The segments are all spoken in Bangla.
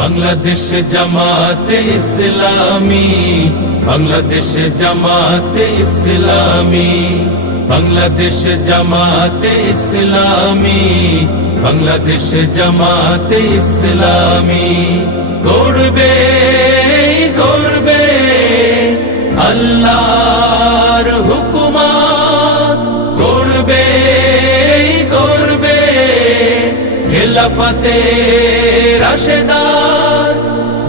বাংলাদেশে জামাতে ইসলামী বাংলাদেশে জামাতে ইসলামী বাংলাদেশ জামাতে ইসলামী বাংলাদেশে জামাতে ইসলামী গড়বে গড়বে আল্লাহর হুকুমাত গড়বে গড়বে খেলাফতে রাশেদা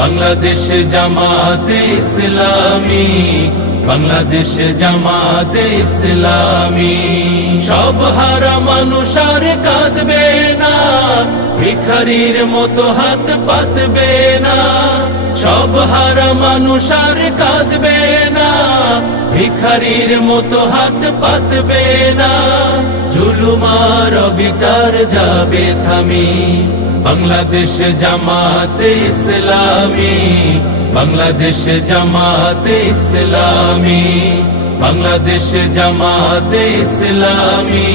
বাংলাদেশ জামাতে ইসলামী বাংলাদেশ জামাতে ইসলামী সব হারা মানুষ কাঁদবে না ভিখারির মতো হাত পাতবে না সব হারা মানুষ কাঁদবে না ভিখারির মতো হাত পাতবে না জুলুমার বিচার যাবে থামি বাংলাদেশ জামাতে ইসলামী বাংলাদেশ জামাতে ইসলামী বাংলাদেশ জামাতে ইসলামী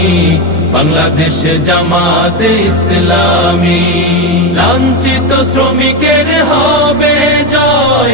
বাংলাদেশ জামাতে ইসলামী লাঞ্ছিত শ্রমিকের হবে জয়